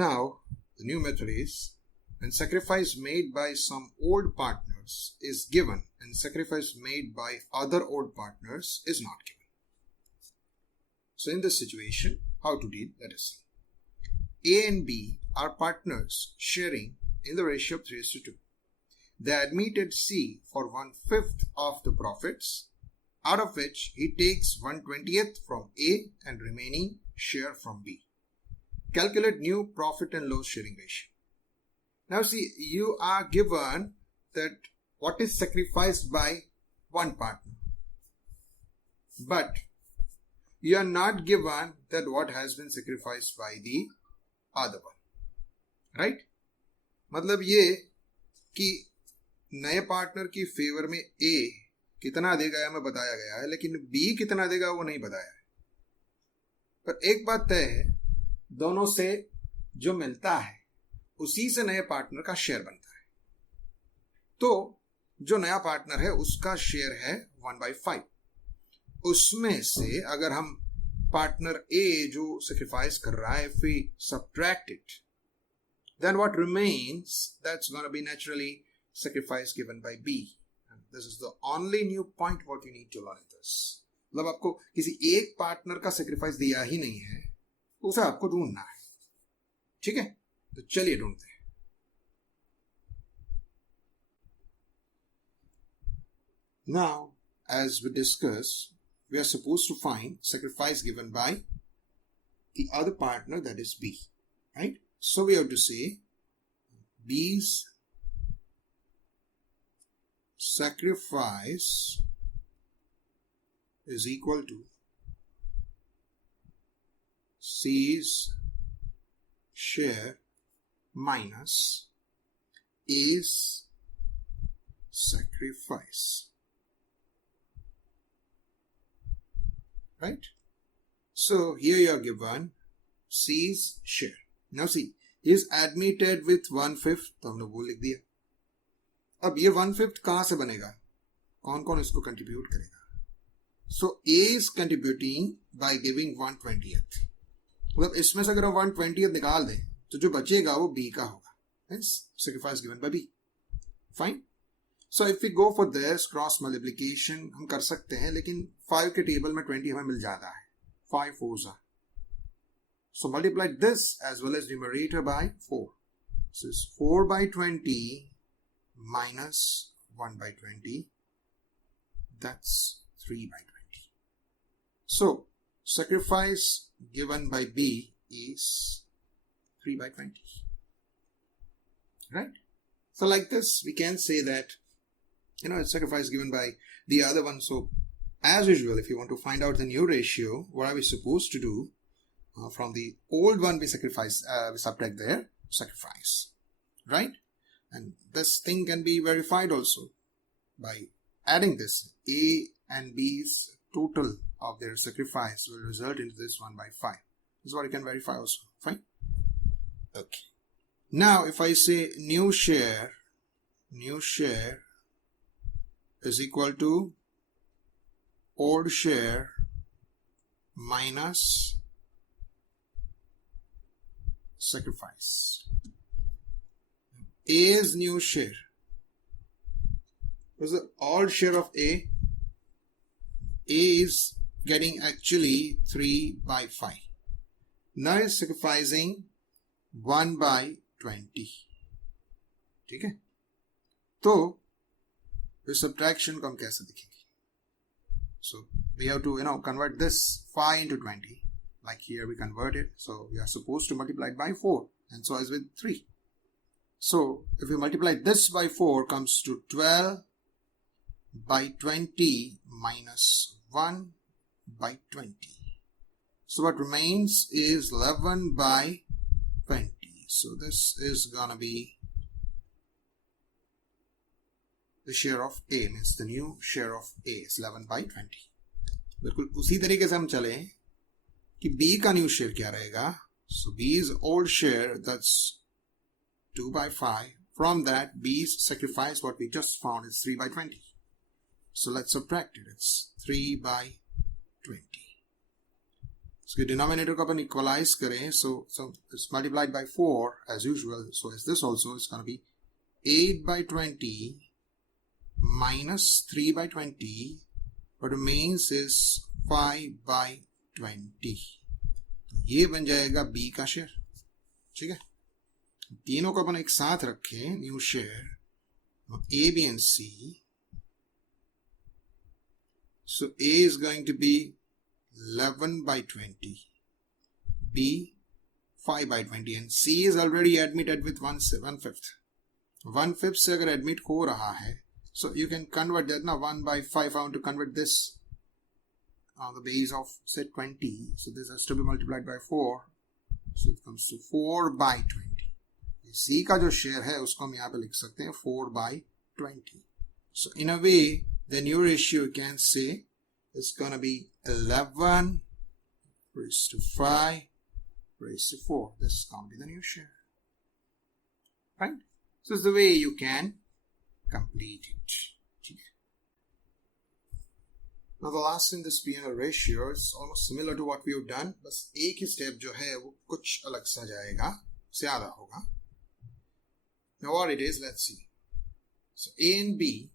Now, the new method is when sacrifice made by some old partners is given and sacrifice made by other old partners is not given. So in this situation, how to deal? Let us see. A and B are partners sharing in the ratio of 3:2. They admitted C for 1/5 of the profits, out of which he takes 1/20th from A and remaining share from B. Calculate new profit and loss sharing ratio. Now see, you are given that what is sacrificed by one partner, but you are not given that what has been sacrificed by the other one, right? मतलब ये कि नए partner की favour में A कितना देगा हमें बताया गया है, लेकिन B कितना देगा वो नहीं बताया है। पर एक बात तय है, दोनों से जो मिलता है उसी से नए पार्टनर का शेयर बनता है। तो जो नया पार्टनर है उसका शेयर है 1/5। उसमें से अगर हम पार्टनर A जो सेक्रीफाइस कर रहा है, if we subtract it, then what remains, that's going to be naturally sacrifice given by B. And this is the only new point what you need to learn in this. मतलब आपको किसी एक partner का sacrifice दिया ही नहीं है, उसे आपको ढूंढना है। ठीक है, तो चलिए ढूंढते हैं। Now, as we discussed, we are supposed to find sacrifice given by the other partner, that is B, right? So we have to say B's sacrifice is equal to C's share minus A's sacrifice, right? So here you are given C's share. Now see, he is admitted with 1/5, तो हमने वो लिख दिया। अब ये 1/5 कहां से बनेगा? कौन कौन इसको कंट्रीब्यूट करेगा? So A is contributing by giving 1/20th. मतलब इसमें से अगर हम 1/20th निकाल दें तो जो बचेगा वो B का होगा, hence sacrifice given by B. Fine. So if we go for this cross multiplication हम कर सकते हैं, लेकिन 5 के टेबल में 20 हमें मिल जाता है, 5 4s are. So multiply this as well as numerator by 4. So it's 4/20 minus 1/20, that's 3/20. So sacrifice given by B is 3/20, right? So like this we can say that it's sacrifice given by the other one. So as usual, if you want to find out the new ratio, what are we supposed to do? From the old one we subtract their sacrifice, right? And this thing can be verified also by adding this. A and B's total of their sacrifice will result into this 1/5. This is what you can verify also. Fine. Okay. Now if I say new share is equal to old share minus sacrifice. A's new share was the old share of A. A is getting actually 3/5. Now is sacrificing 1/20. ठीक है, तो इस subtraction को हम कैसे दिखेंगे? So we have to convert this 5 into 20. Like here we convert it, so we are supposed to multiply it by 4, and so as with 3. So if we multiply this by 4, comes to 12/20 minus 1/20. So what remains is 11/20. So this is gonna be the share of A, means the new share of A is 11/20. बिल्कुल उसी तरीके से हम चले कि B का new share क्या रहेगा? So B's old share, that's 2/5. From that, B's sacrifice, what we just found, is 3/20. So let's subtract it. It's 3/20. इसके डिनोमिनेटर को अपन इक्वलाइज करें, so it's multiplied by 4 as usual, so as this also is going to be 8 by 20 minus 3 by 20, what remains is 5 by 20. ये बन जाएगा B का share. ठीक है, तीनों को अपन एक साथ रखें, new share A, B and C. So A is going to be 11 by 20, B 5 by 20 and C is already admitted with 1/5. 1/5 से अगर admit हो रहा है, so you can convert that now 1 by 5. I want to convert this on the base of say 20, so this has to be multiplied by 4, so it comes to 4 by 20. C का जो share है उसको हम यहाँ पे लिख सकते हैं 4 by 20. So in a way the new ratio you can say is going to be 11 raised to 5 raised to 4. This is going to be the new share. Right? So it's the way you can complete it. Now the last in this P&L ratio is almost similar to what we have done. बस एक ही step जो है वो कुछ अलग सा जाएगा, ज़्यादा होगा. Now what it is, let's see. So A and B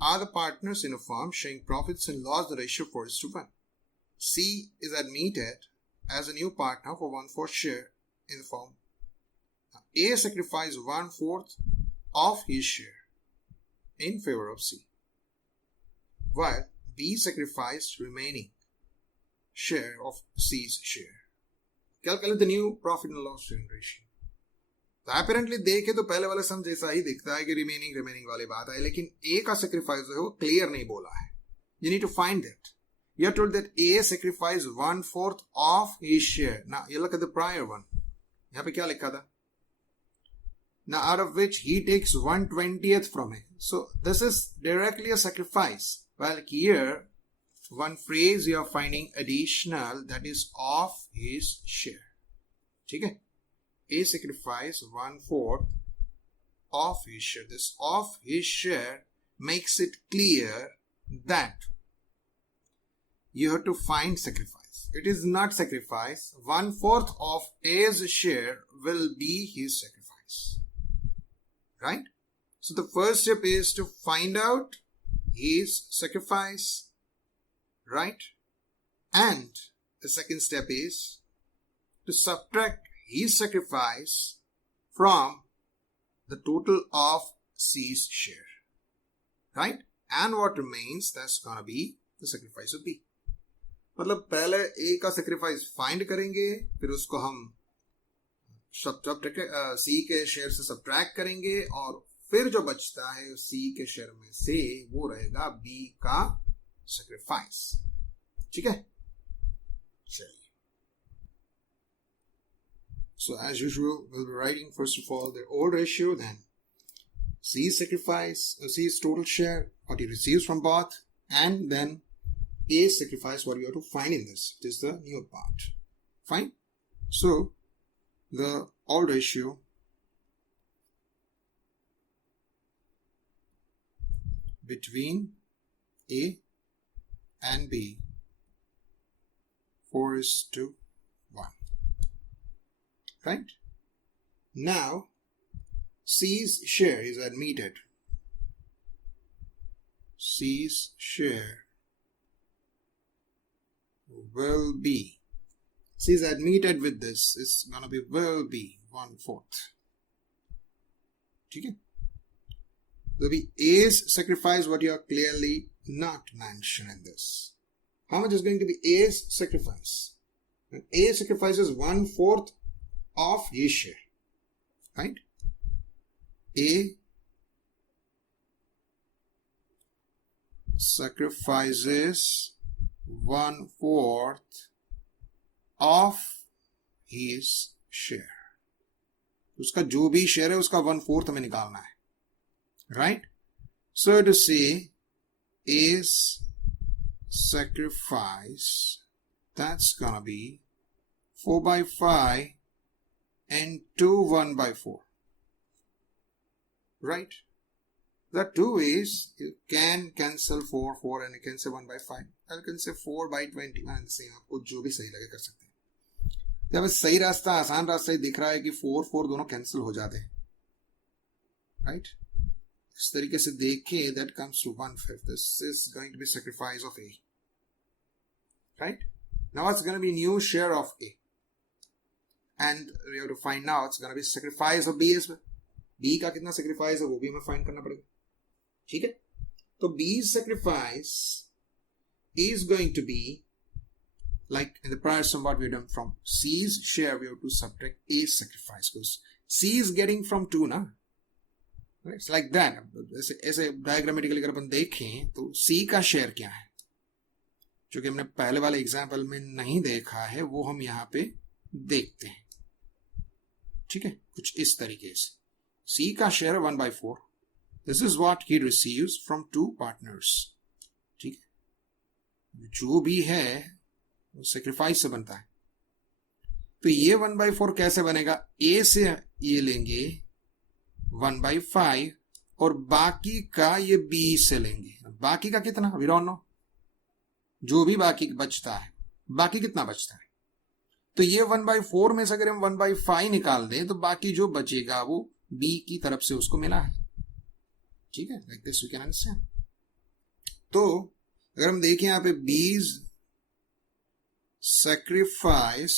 are the partners in a firm sharing profits and loss. The ratio 4:1. C is admitted as a new partner for 1/4 share in the firm. A sacrificed 1/4 of his share in favor of C, while B sacrificed remaining share of C's share. Calculate the new profit and loss sharing ratio. तो apparently देखे तो पहले वाले सम जैसा ही दिखता है कि remaining वाली बात है, लेकिन ए का सेक्रीफाइस है वो क्लियर नहीं बोला है. You need to find that. You are told that a sacrifice 1/4 of his share. Now you look at the prior one. यहाँ पे क्या लिखा था? Now out of which he takes 1/20th from it. So this is directly a sacrifice. While here one phrase you are finding additional, that is of his share. ठीक है? A sacrifice 1/4 of his share. This of his share makes it clear that you have to find sacrifice. It is not sacrifice. 1/4 of A's share will be his sacrifice. Right? So the first step is to find out his sacrifice. Right? And the second step is to subtract his sacrifice from the total of C's share. Right? And what remains, that's gonna be the sacrifice of B. मतलब पहले A का sacrifice find करेंगे, फिर उसको हम C के share से subtract करेंगे, और फिर जो बचता है C के शेयर में से वो रहेगा B का sacrifice. ठीक है? चलिए. So as usual, we'll be writing first of all the old ratio, then C's sacrifice, C's total share, what he receives from both, and then A's sacrifice, what you have to find in this. It is the new part. Fine? So the old ratio between A and B 4:1. Right? Now, C's share is admitted. C's share will be. C is admitted with this. It's gonna be will be 1/4. Okay? There will be A's sacrifice, what you are clearly not mentioned in this. How much is going to be A's sacrifice? And A sacrifices 1/4 of his share. Right? A sacrifices 1/4 of his share. उसका जो भी share है उसका 1/4 हमें निकालना है. Right? So to say is sacrifice, that's gonna be 4/5 and 1/4. Right? The two ways you can cancel 4 and you can say 1 by 5. I can say 4 by 20. मान से आपको जो भी सही लगे कर सकते हैं. जब सही रास्ता आसान रास्ता ही दिख रहा है कि 4 दोनों कैंसिल हो जाते हैं, राइट? इस तरीके से देखें, that comes to 1/5. This is going to be sacrifice of A, right? Now it's going to be new share of A, and we have to find out it's going to be sacrifice of B as well. B का कितना sacrifice है वो भी हमें find करना पड़ेगा. ठीक है? तो B's sacrifice is going to be like in the prior sum what we've done from C's share we have to subtract A's sacrifice because C is getting from 2 ना. It's like that. ऐसे diagrammatically अगर अपन देखें तो C का share क्या है, जो कि हमने पहले वाले एग्जाम्पल में नहीं देखा है, वो हम यहाँ पे देखते हैं. ठीक है, कुछ इस तरीके से C का share 1/4. This is what he receives from 2 partners. ठीक है, जो भी है वो सेक्रीफाइस से बनता है. तो ये 1/4 कैसे बनेगा? A से ये लेंगे 1/5 और बाकी का ये B से लेंगे. बाकी का कितना? We don't know. जो भी बाकी बचता है, बाकी कितना बचता है? तो ये 1/4 में से अगर हम 1/5 निकाल दें तो बाकी जो बचेगा वो B की तरफ से उसको मिला है. ठीक है, like this we can understand. तो अगर हम देखें यहां पे B's sacrifice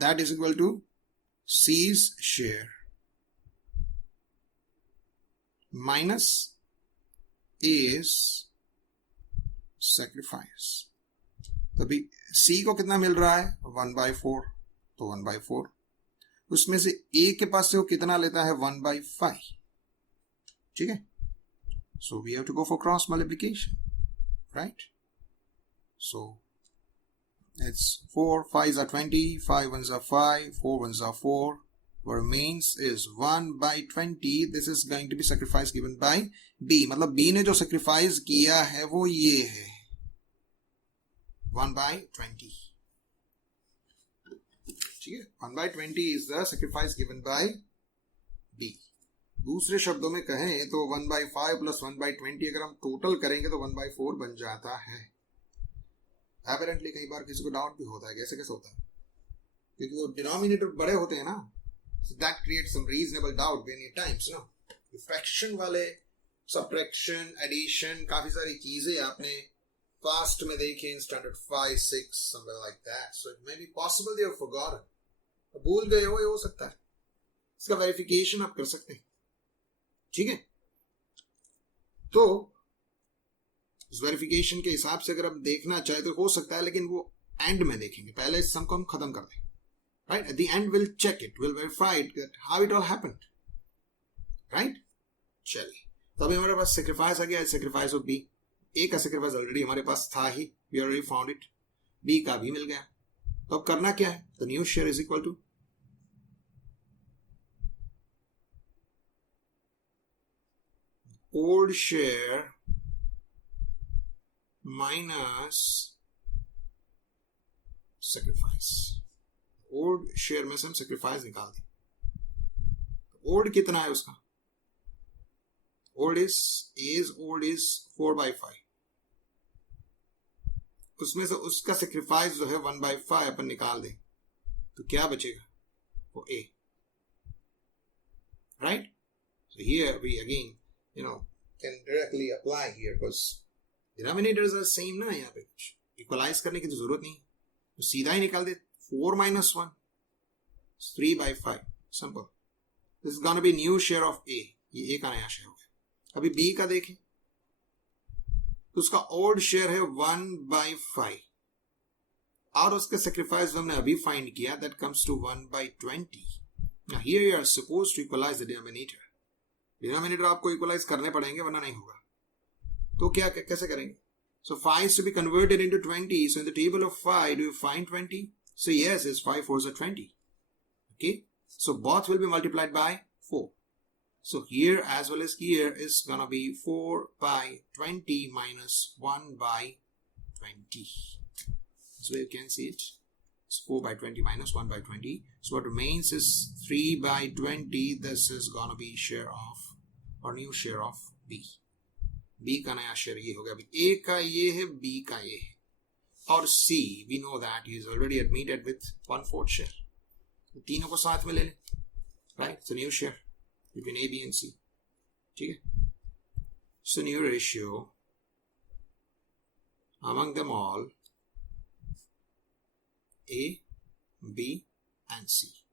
that is equal to C's share minus A's sacrifice. तो अभी C को कितना मिल रहा है? 1/4. तो 1/4 उसमें से A के पास से वो कितना लेता है? 1/5. ठीक है, so we have to go for cross multiplication, right? So it's 4 5s are 20, 5 1s are 5, 4 1s are 4. What remains is 1/20. This is going to be sacrifice given by B. मतलब B ने जो sacrifice किया है वो ये है 1/20. ठीक है, 1/20 is the sacrifice given by B. दूसरे शब्दों में कहें तो 1/5 प्लस 1/20 अगर हम टोटल करेंगे तो 1/4 बन जाता है. Apparently कई बार किसी को डाउट भी होता है कैसे होता है, क्योंकि वो डिनोमिनेटर बड़े होते हैं ना. So that creates some reasonable doubt many times, no? Fraction वाले subtraction, addition, काफी सारी चीजें आपने past में देखी in standard 5, 6, somewhere like that. So it may be possible they have forgotten. भूल गए हो, ये हो सकता है. इसका वेरिफिकेशन आप कर सकते हैं. ठीक है, तो उस वेरिफिकेशन के हिसाब से अगर आप देखना चाहे तो हो सकता है, लेकिन वो एंड में देखेंगे. पहले इस सम को हम खत्म कर दें. Right? At the end, we'll check it. We'll verify it, that how it all happened. Right? चलिए, तो अभी हमारे पास sacrifice आ गया. sacrifice of B. A का sacrifice already हमारे पास था ही. We already found it. B का भी मिल गया. तो अब करना क्या है? The new share is equal to old share minus sacrifice. Old share में से हम सेक्रीफाइस निकाल दें. ओल्ड कितना है उसका? Old is 4/5. उसमें से उसका सेक्रीफाइस जो है 1/5 अपन निकाल दें तो क्या बचेगा? वो A. Right? So here we again can directly apply here because denominators are same ना. यहाँ पे कुछ इक्वलाइज करने की तो जरूरत नहीं, तो सीधा ही निकाल दे. 4 minus 1 is 3/5. Simple. This is going to be new share of A. ये A का नया शेयर हो गया. अभी B का देखें तो उसका old share है 1/5 और उसका sacrifice हमने अभी फाइंड किया, that comes to 1/20. Now here you are supposed to equalize the denominator. Denominator आपको equalize करने पड़ेंगे वरना नहीं होगा. तो क्या कैसे करेंगे? So 5 is to be converted into 20. So in the table of 5, do you find 20? So yes, it's 5 4s are 20. Okay, so both will be multiplied by 4. So here as well as here is gonna be 4/20 minus 1/20. So you can see it. 4 by 20 minus 1 by 20. So what remains is 3 by 20. This is gonna be share of or new share of B. B का नया share ये हो गया. A का ये है, B का ये है. और C, we know that he is already admitted with 1/4 share. तीनों को साथ में ले ले. Right? So new share between A, B and C. ठीक है? So new ratio among them all, A, B and C.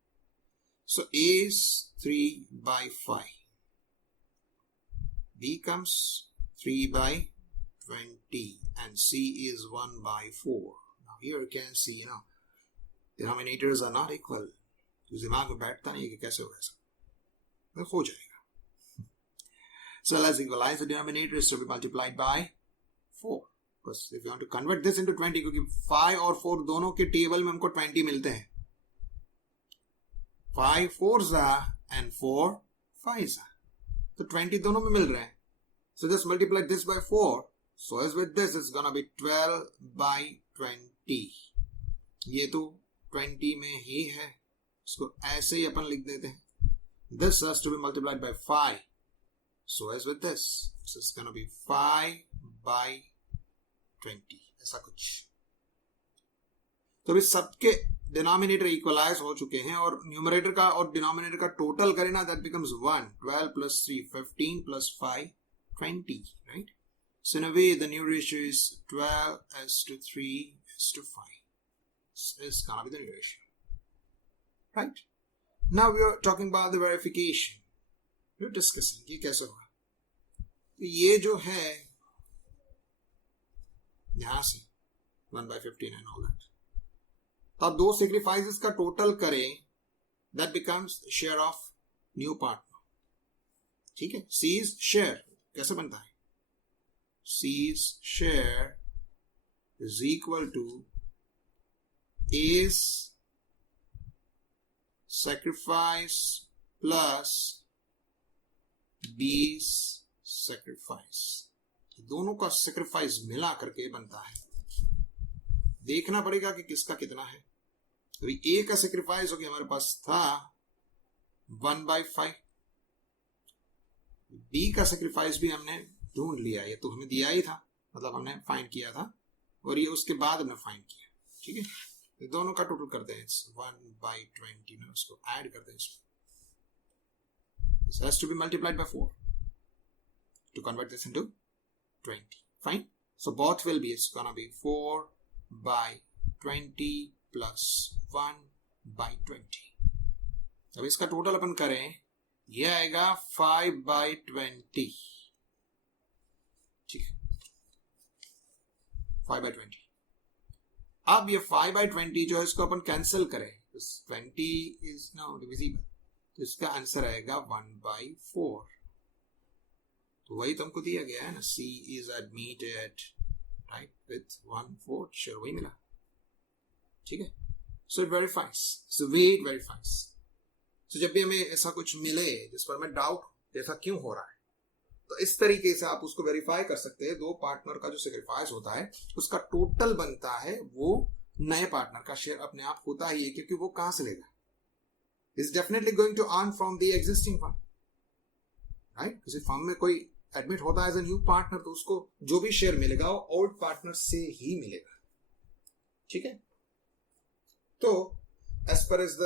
So A is 3 by 5. B comes 3 by 20 and C is 1 by 4. Now here you can see, denominators are not equal. तो दिमाग में बैठता नहीं कि कैसे होगा ऐसा. हो जाएगा. So let's equalize the denominator is to be multiplied by 4. Because if you want to convert this into 20, क्योंकि 5 और 4 दोनों के टेबल में हमको 20 मिलते हैं. 5 4s and 4 5s. तो 20 दोनों में मिल रहे हैं. So just multiply this by 4. So as with this, it's gonna be 12 by 20. ये तो 20 में ही है. इसको ऐसे ही अपन लिख देते हैं. This has to be multiplied by 5. So as with this, it's gonna be 5 by 20. ऐसा कुछ. तो अभी सबके डिनोमिनेटर इक्वलाइज हो चुके हैं और न्यूमरेटर का और डिनोमिनेटर का टोटल करें ना, that becomes 1. 12 plus 3 15 plus 5 20, right? So in a way the new ratio is 12:3:5. This is gonna be the new ratio, right? Now we are talking about the verification. We are discussing कि कैसे होगा. तो ये जो है यहां से 1 by 15 and all that. तो आप दो सेक्रीफाइसेस का टोटल करें, that becomes share of new partner. ठीक है. C's share कैसे बनता है? C's share is equal to A's sacrifice plus B's sacrifice. दोनों का sacrifice मिला करके बनता है. देखना पड़ेगा कि किसका कितना है. अभी A का sacrifice हो गया, हमारे पास था 1 by 5. B का sacrifice भी हमने ढूंढ लिया. ये तो हमें दिया ही था, मतलब हमने फाइंड किया था और ये उसके बाद हमने फाइंड किया. ठीक है. ये दोनों का टोटल करते हैं 1 by 20 में, उसको ऐड करते हैं इसमें. This has to be multiplied by 4 to convert this into 20. Fine. So both will be, it's gonna be 4 by 20 plus 1 by 20. अब इसका टोटल अपन करें, ये आएगा 5 by 20. ठीक है. 5 by 20. अब ये 5 by 20 जो है इसको अपन कैंसिल करें. 20 is now divisible. तो इसका आंसर आएगा 1 by 4. तो वही तुमको दिया गया है ना. C is admitted, right, with 1/4 share. वही मिला. ठीक है. So it verifies. So way it verifies. So जब भी हमें ऐसा कुछ मिले जिस पर हमें डाउट जैसा क्यों हो रहा है, तो इस तरीके से आप उसको वेरीफाई कर सकते हैं. दो पार्टनर का जो सेक्रीफाइस होता है उसका टोटल बनता है, वो नए पार्टनर का शेयर अपने आप होता ही है, क्योंकि वो कहां से लेगा. Is definitely going to earn from the existing firm, right. किसी फर्म में कोई एडमिट होता है एज अ न्यू पार्टनर, तो उसको जो भी शेयर मिलेगा वो ओल्ड पार्टनर से ही मिलेगा. ठीक है. तो as per as the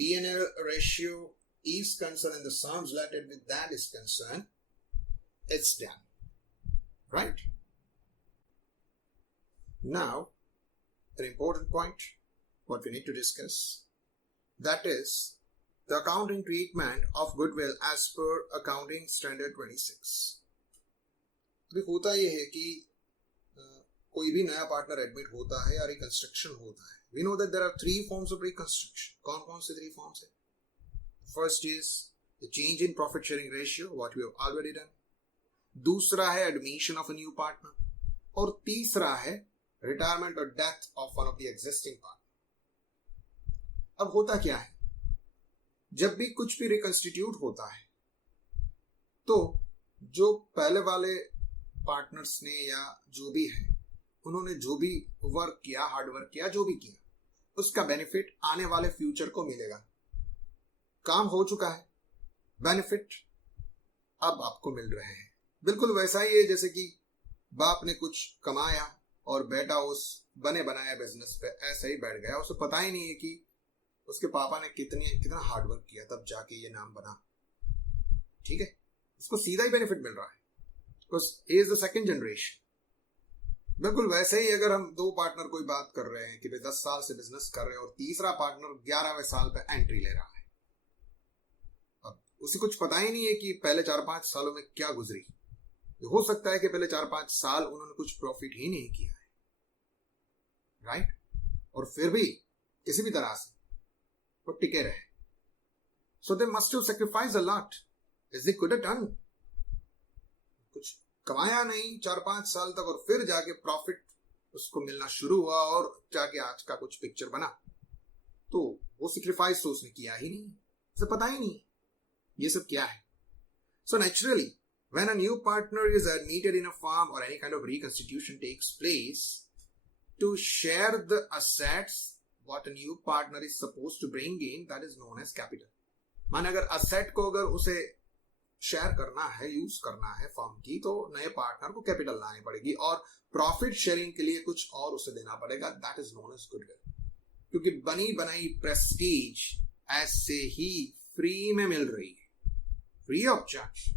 P&L ratio is concerned and the sums related with that is concerned, it's done, right? Now, an important point what we need to discuss, that is the accounting treatment of goodwill as per accounting standard 26. अभी होता ये है कि कोई भी नया partner admit होता है या रिकंस्ट्रक्शन होता है. We know that there are 3 forms of reconstruction. कौन-कौन से 3 forms है? First is the change in profit sharing ratio, what we have already done. दूसरा है admission of a new partner. और तीसरा है retirement or death of one of the existing partner. अब होता क्या है? जब भी कुछ भी reconstitute होता है, तो जो पहले वाले पार्टनर्स ने या जो भी है, उन्होंने जो भी वर्क किया, हार्ड वर्क किया, जो भी किया, उसका बेनिफिट आने वाले फ्यूचर को मिलेगा। काम हो चुका है, बेनिफिट अब आपको मिल रहे हैं। बिल्कुल वैसा ही है जैसे कि बाप ने कुछ कमाया और बेटा उस बने बनाया बिजनेस पे ऐसे ही बैठ गया, उसे पता ही नहीं है कि उसके पापा ने कितना हार्डवर्क किया तब जाके ये नाम बना। ठीक है, उसको सीधा ही बेनिफिट मिल रहा है, because he is the second generation. बिल्कुल वैसे ही अगर हम दो पार्टनर कोई बात कर रहे हैं कि भाई 10 साल से बिजनेस कर रहे हैं और तीसरा पार्टनर 11वें साल पे एंट्री ले रहा है, अब उसे कुछ पता ही नहीं है कि पहले 4-5 सालों में क्या गुजरी। हो सकता है कि पहले 4-5 साल उन्होंने कुछ प्रॉफिट ही नहीं किया है, राइट, और फिर भी किसी भी तरह से वो टिके रहे। So they must have sacrificed a lot as they could have done. कुछ कमाया नहीं 4-5 साल तक और फिर जाके प्रॉफिट उसको मिलना शुरू हुआ और जाके आज का कुछ पिक्चर बना, तो वो सैक्रिफाइस तो उसने किया ही नहीं, उसे पता ही नहीं ये सब क्या है। So naturally when a new partner is admitted in a firm or any kind of reconstitution takes place, to share the assets what a new partner is supposed to bring in, that is known as capital. मान अगर asset को अगर उसे share करना है, use करना है firm की, तो नए पार्टनर को कैपिटल लानी पड़ेगी और प्रॉफिट शेयरिंग के लिए कुछ और उसे देना पड़ेगा, that is known as goodwill. क्योंकि बनी बनाई प्रेस्टीज ऐसे ही फ्री में मिल रही है, फ्री ऑफ चार्ज,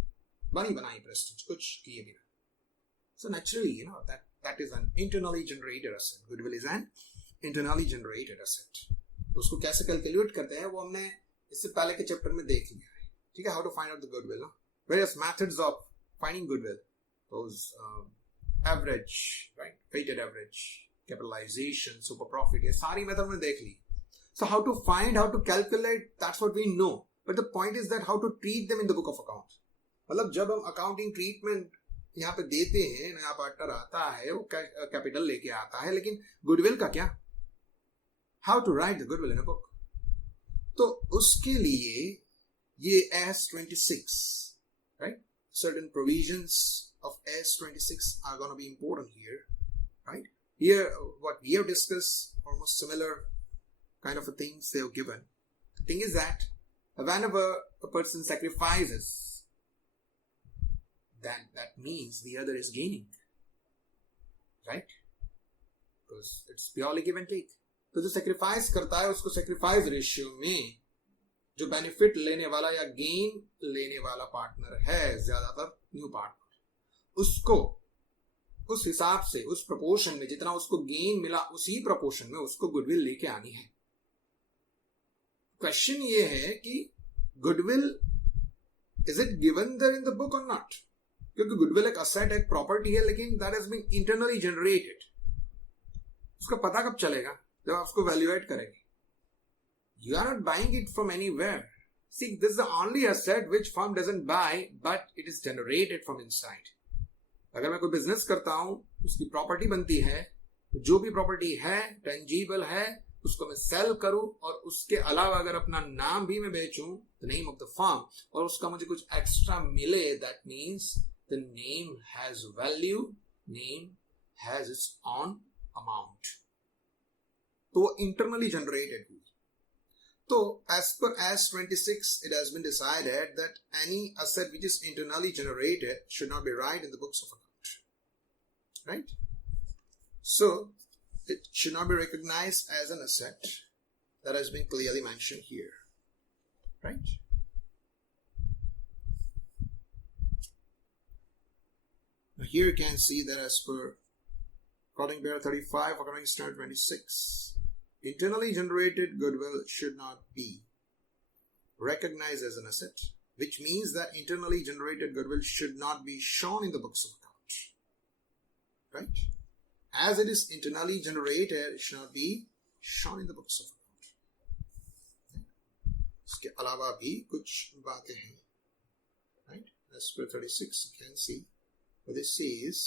बनी बनाई प्रेस्टीज कुछ किए बिना। So naturally you know that is an internally generated asset. Goodwill is an internally generated asset. उसको कैसे कैलकुलेट करते हैं वो हमने इससे पहले के चैप्टर में देख लिया है। ठीक है, how to find out the goodwill, various methods of finding goodwill, those average, right, weighted average, capitalization, super profit, ये सारी मेथड हमने देख ली। So how to find, how to calculate, that's what we know, but the point is that how to treat them in the book of accounts. मतलब जब हम accounting treatment यहाँ पे देते हैं, नया पार्टनर आता है वो कैपिटल लेके आता है, लेकिन गुडविल का क्या, how to write the goodwill in a book. तो उसके लिए ये S26, right, certain provisions of S26 are going to be important here, right? Here what we have discussed, almost similar kind of a things they have given. The thing is that whenever a person sacrifices, then that means the other is gaining, right? Because it's purely give and take. तो जो sacrifice करता है उसको sacrifice ratio में जो benefit लेने वाला या गेन लेने वाला पार्टनर है, ज्यादातर न्यू पार्टनर, उसको उस हिसाब से, उस प्रोपोर्शन में जितना उसको गेन मिला उसी प्रोपोर्शन में उसको गुडविल लेके आनी है। क्वेश्चन ये है कि goodwill is it given there in the book और नॉट, क्योंकि गुडविल एक असेट, एक प्रॉपर्टी है, लेकिन that has been internally generated. उसका पता कब चलेगा, जब आप उसको वैल्यूएट करेंगे। You are not buying it from anywhere. See, this is the only asset which firm doesn't buy, but it is generated from inside. अगर मैं कोई बिजनेस करता हूं, उसकी प्रॉपर्टी बनती है, जो भी प्रॉपर्टी है, टेंजिबल है, उसको मैं सेल करूं और उसके अलावा अगर अपना नाम भी मैं बेचूं, the name of the firm, और उसका मुझे कुछ एक्स्ट्रा मिले, that means the name has value, name has its on amount. तो वो इंटरनली जनरेटेड हुई। So, as per S26, it has been decided that any asset which is internally generated should not be right in the books of account. Right? So, it should not be recognized as an asset. That has been clearly mentioned here. Right? Now, here you can see that as per Accounting Bear 35, Accounting Standard 26. Internally generated goodwill should not be recognized as an asset, which means that internally generated goodwill should not be shown in the books of account. Right? As it is internally generated, it should not be shown in the books of account. इसके अलावा भी कुछ बातें हैं. Right? As per 36, you can see what this says.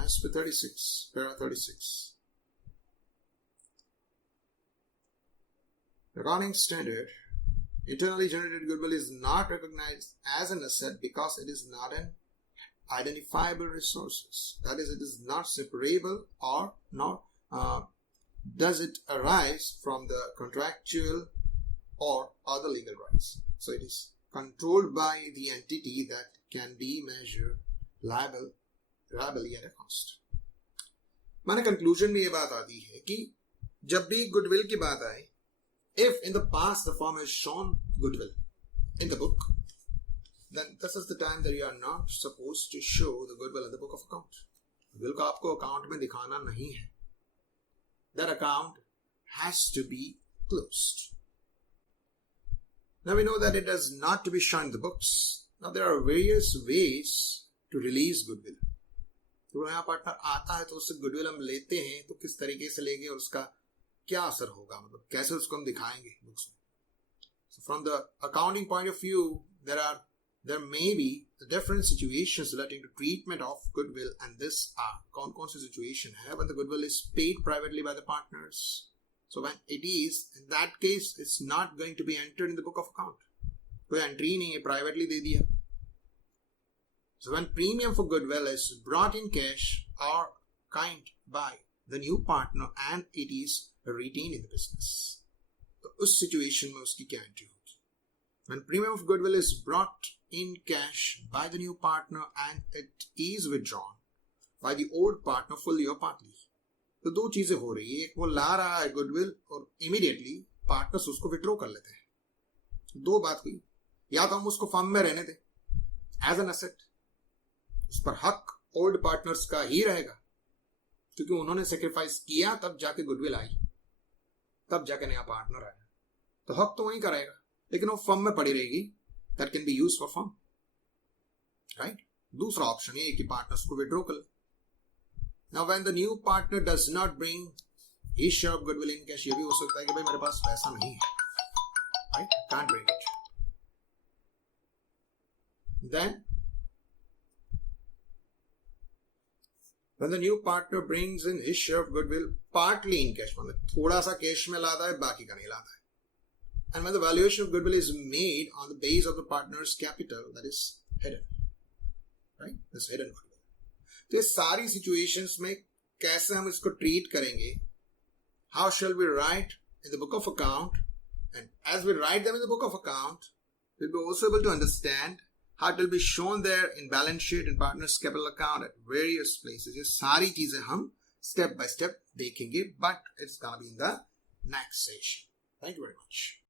As per 36, para 36. The accounting standard, internally generated goodwill is not recognized as an asset because it is not an identifiable resources. That is, it is not separable or not does it arise from the contractual or other legal rights. So it is controlled by the entity that can be measured liability at a cost. माने conclusion में ये बात आती है कि जब भी goodwill की बात आए, if in the past the firm has shown goodwill in the book, then this is the time that you are not supposed to show the goodwill in the book of account. Goodwill को आपको account में दिखाना नहीं है. That account has to be closed. Now we know that it is not to be shown in the books. Now there are various ways to release goodwill. तो नया partner आता है तो उससे गुडविल हम लेते हैं, तो किस तरीके से लेंगे और उसका क्या असर होगा, मतलब कैसे उसको हम दिखाएंगे बुक्स में. So from the accounting point of view, there may be different situations relating to treatment of goodwill, and this are कौन सी situation है when the goodwill is paid privately by the partners. So when it is, in that case, it's not going to be entered in the book of account. कोई entry नहीं है, privately दे दिया. So when premium for goodwill is brought in cash or kind by the new partner and it is retained in the business, तो उस situation में उसकी क्या entry होगी? When premium of goodwill is brought in cash by the new partner and it is withdrawn by the old partner fully or partly, तो दो चीजें हो रही है. एक वो ला रहा है गुडविल और इमीडिएटली पार्टनर्स उसको विड्रॉ कर लेते हैं. दो बात हुई, या तो हम उसको फर्म में रहने दें एज एन एसेट, उस पर हक ओल्ड पार्टनर्स का ही रहेगा क्योंकि उन्होंने सेक्रीफाइस किया, तब जाके गुडविल आई, तब जाके नया पार्टनर आया, तो हक तो वहीं का रहेगा, लेकिन वो फर्म में पड़ी रहेगी. That can be use for firm, right. दूसरा ऑप्शन ये है कि पार्टनर्स को विड्रॉ कर ले. Now when the new partner does not bring his share of goodwill in cash, ये भी हो सकता है कि भाई मेरे पास पैसा नहीं है, right, can't bring it. Then when the new partner brings in his share of goodwill partly in cash, मतलब थोड़ा सा कैश में लाता है, बाकी का नहीं लाता है. And when the valuation of goodwill is made on the base of the partner's capital, that is hidden, right? This hidden goodwill. तो ये सारी situations में कैसे हम इसको treat करेंगे? How shall we write in the book of account? And as we write them in the book of account, we'll be also able to understand how it will be shown there in balance sheet and partners capital account at various places. ये सारी चीजें हम step by step देखेंगे, but it's gonna be in the next session. Thank you very much.